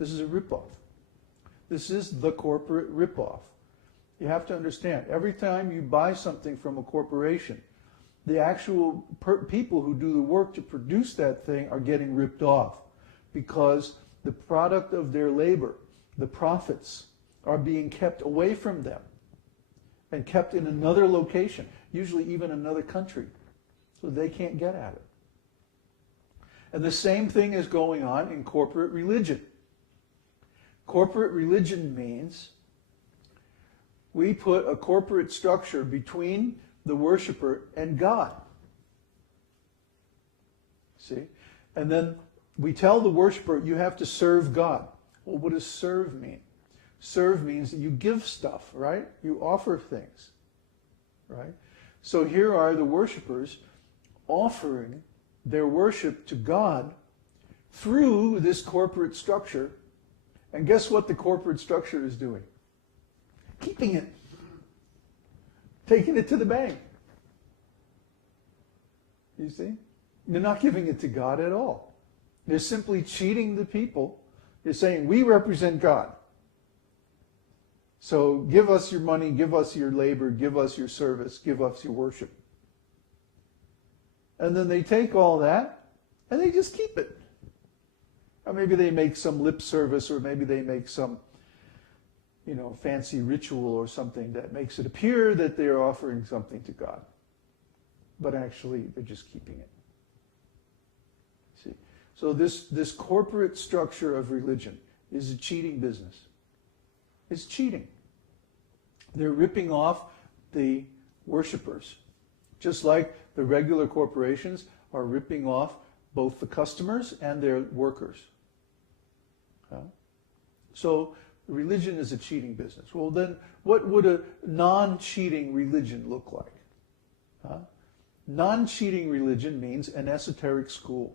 This is a ripoff. This is the corporate ripoff. You have to understand, every time you buy something from a corporation, the actual people who do the work to produce that thing are getting ripped off because the product of their labor, the profits, are being kept away from them and kept in another location, usually even another country, so they can't get at it. And the same thing is going on in corporate religion. Corporate religion means we put a corporate structure between the worshiper and God. See? And then we tell the worshiper, you have to serve God. Well, what does serve mean? Serve means that you give stuff, right? You offer things, right? So here are the worshipers offering their worship to God through this corporate structure. And guess what the corporate structure is doing? Keeping it. Taking it to the bank. You see? They're not giving it to God at all. They're simply cheating the people. They're saying, we represent God. So give us your money, give us your labor, give us your service, give us your worship. And then they take all that and they just keep it. Or maybe they make some lip service, or maybe they make some, fancy ritual or something that makes it appear that they're offering something to God. But actually, they're just keeping it. See? So this corporate structure of religion is a cheating business. It's cheating. They're ripping off the worshipers, just like the regular corporations are ripping off both the customers and their workers. So religion is a cheating business. Well, then what would a non-cheating religion look like? Non-cheating religion means an esoteric school.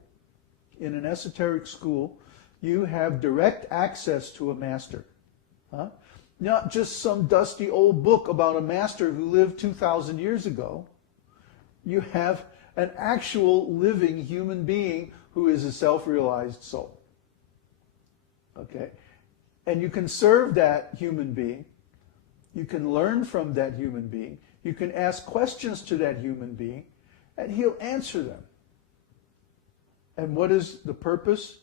In an esoteric school, you have direct access to a master. Not just some dusty old book about a master who lived 2,000 years ago. You have an actual living human being who is a self-realized soul. Okay? And you can serve that human being. You can learn from that human being. You can ask questions to that human being, and he'll answer them. And what is the purpose?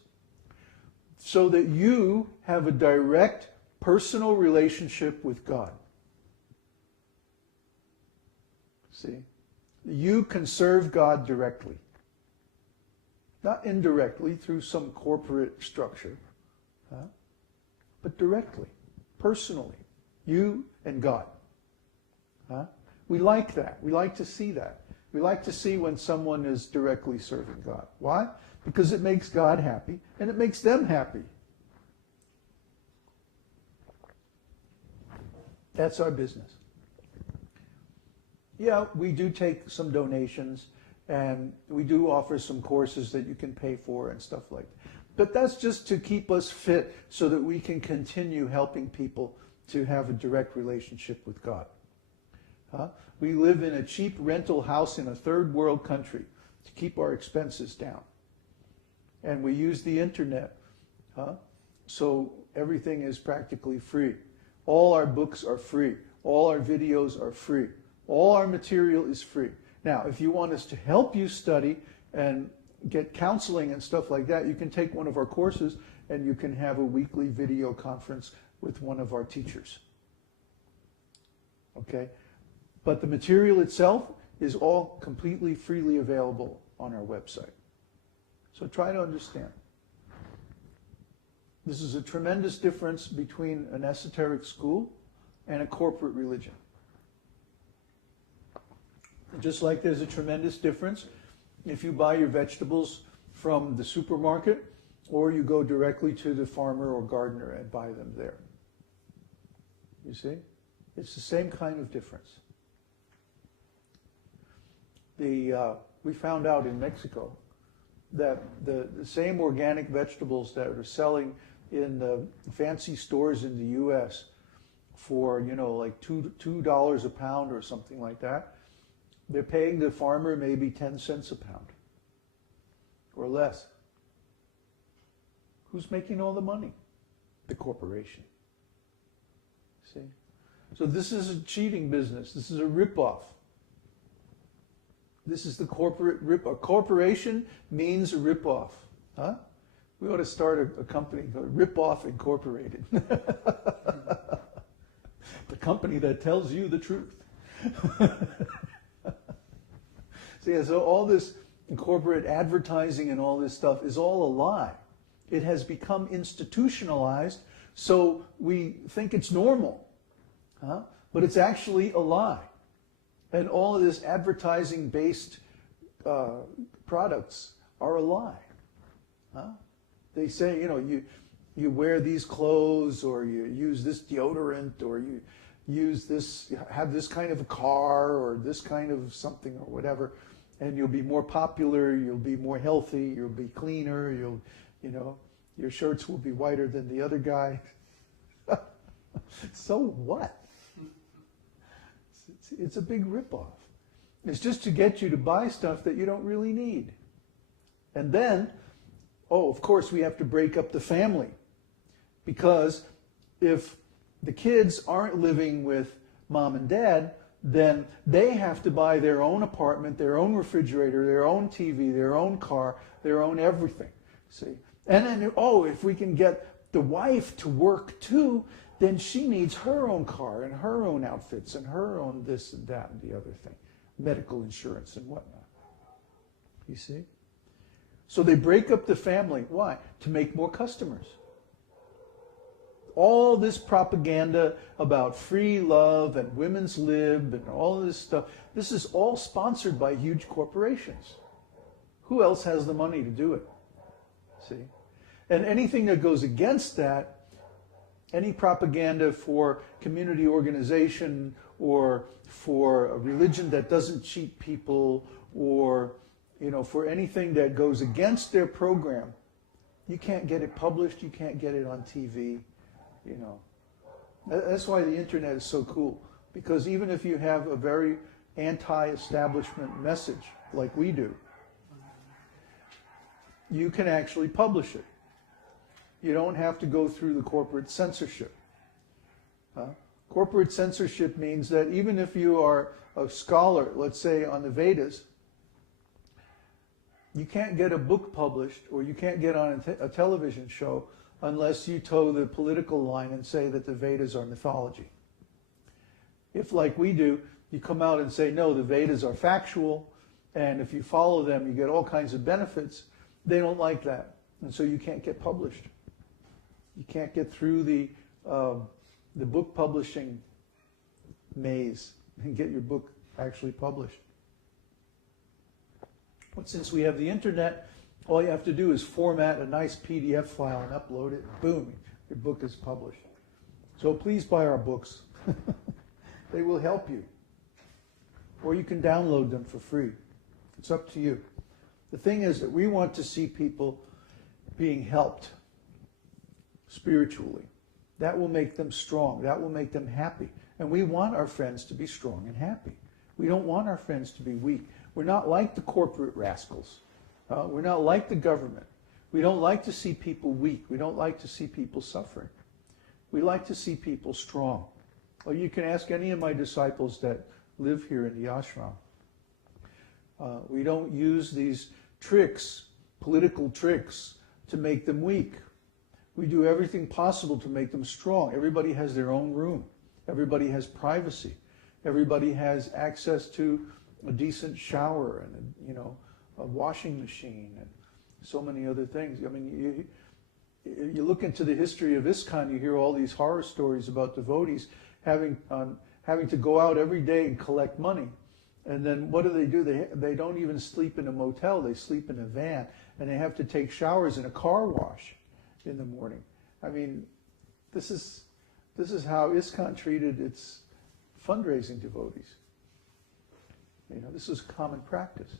So that you have a direct personal relationship with God. See? You can serve God directly. Not indirectly through some corporate structure, but directly, personally. You and God. We like that. We like to see that. We like to see when someone is directly serving God. Why? Because it makes God happy and it makes them happy. That's our business. Yeah, we do take some donations and we do offer some courses that you can pay for and stuff like that. But that's just to keep us fit so that we can continue helping people to have a direct relationship with God. We live in a cheap rental house in a third world country to keep our expenses down. And we use the internet. So everything is practically free. All our books are free. All our videos are free. All our material is free. Now, if you want us to help you study and get counseling and stuff like that, you can take one of our courses and you can have a weekly video conference with one of our teachers. Okay? But the material itself is all completely freely available on our website. So try to understand. This is a tremendous difference between an esoteric school and a corporate religion. Just like there's a tremendous difference if you buy your vegetables from the supermarket or you go directly to the farmer or gardener and buy them there. You see? It's the same kind of difference. We found out in Mexico that the same organic vegetables that are selling in the fancy stores in the U.S. for, like $2 a pound or something like that, they're paying the farmer maybe 10 cents a pound or less. Who's making all the money? the corporation. See? So this is a cheating business. This is a rip-off. This is the corporate rip. A corporation means a rip-off. Huh? We ought to start a company called Rip-Off Incorporated. The company that tells you the truth. See, so all this corporate advertising and all this stuff is all a lie. It has become institutionalized, so we think it's normal. Huh? But it's actually a lie. And all of this advertising-based products are a lie. Huh? They say, you wear these clothes, or you use this deodorant, or you use this, have this kind of a car, or this kind of something, or whatever, and you'll be more popular, you'll be more healthy, you'll be cleaner, your shirts will be whiter than the other guy. So what? It's a big ripoff. It's just to get you to buy stuff that you don't really need. And then, of course, we have to break up the family. Because if the kids aren't living with mom and dad, then they have to buy their own apartment, their own refrigerator, their own TV, their own car, their own everything. See? And then, if we can get the wife to work too, then she needs her own car and her own outfits and her own this and that and the other thing. Medical insurance and whatnot. You see? So they break up the family. Why? To make more customers. All this propaganda about free love and women's lib and all this stuff, this is all sponsored by huge corporations. Who else has the money to do it? See? And anything that goes against that, any propaganda for community organization or for a religion that doesn't cheat people, or for anything that goes against their program, you can't get it published, you can't get it on TV. That's why the internet is so cool, because even if you have a very anti-establishment message like we do, you can actually publish it. You don't have to go through the corporate censorship. Corporate censorship means that even if you are a scholar, let's say on the Vedas, you can't get a book published, or you can't get on a television show unless you toe the political line and say that the Vedas are mythology. If, like we do, you come out and say, no, the Vedas are factual, and if you follow them, you get all kinds of benefits, they don't like that. And so you can't get published. You can't get through the book publishing maze and get your book actually published. But since we have the internet, all you have to do is format a nice PDF file and upload it, and boom, your book is published. So please buy our books. They will help you. Or you can download them for free. It's up to you. The thing is that we want to see people being helped spiritually. That will make them strong. That will make them happy. And we want our friends to be strong and happy. We don't want our friends to be weak. We're not like the corporate rascals. We're not like the government. We don't like to see people weak. We don't like to see people suffering. We like to see people strong. Well, you can ask any of my disciples that live here in the ashram. We don't use these tricks, political tricks, to make them weak. We do everything possible to make them strong. Everybody has their own room. Everybody has privacy. Everybody has access to a decent shower and a washing machine and so many other things. I mean, you look into the history of ISKCON, you hear all these horror stories about devotees having to go out every day and collect money. And then what do? They don't even sleep in a motel. They sleep in a van, and they have to take showers in a car wash in the morning. I mean, this is how ISKCON treated its fundraising devotees. This is common practice.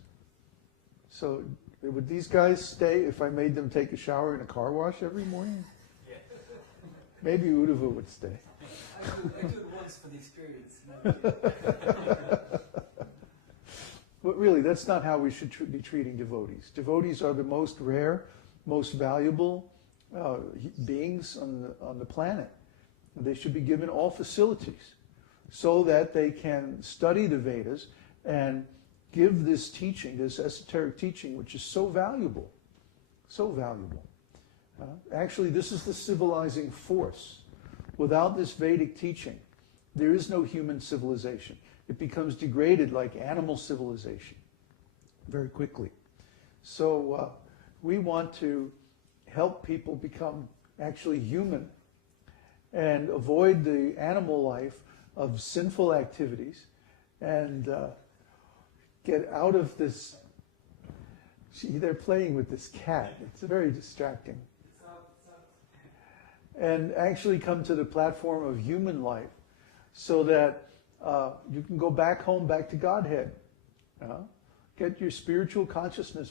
So would these guys stay if I made them take a shower in a car wash every morning? Yes. Maybe Uddhava would stay. I do it once for the experience. But really, that's not how we should be treating devotees. Devotees are the most rare, most valuable, beings on the planet. They should be given all facilities so that they can study the Vedas and give this teaching, this esoteric teaching, which is so valuable. So valuable. Actually, this is the civilizing force. Without this Vedic teaching, there is no human civilization. It becomes degraded like animal civilization very quickly. So we want to help people become actually human and avoid the animal life of sinful activities and get out of this. See, they're playing with this cat. It's very distracting. And actually come to the platform of human life so that you can go back home, back to Godhead. Get your spiritual consciousness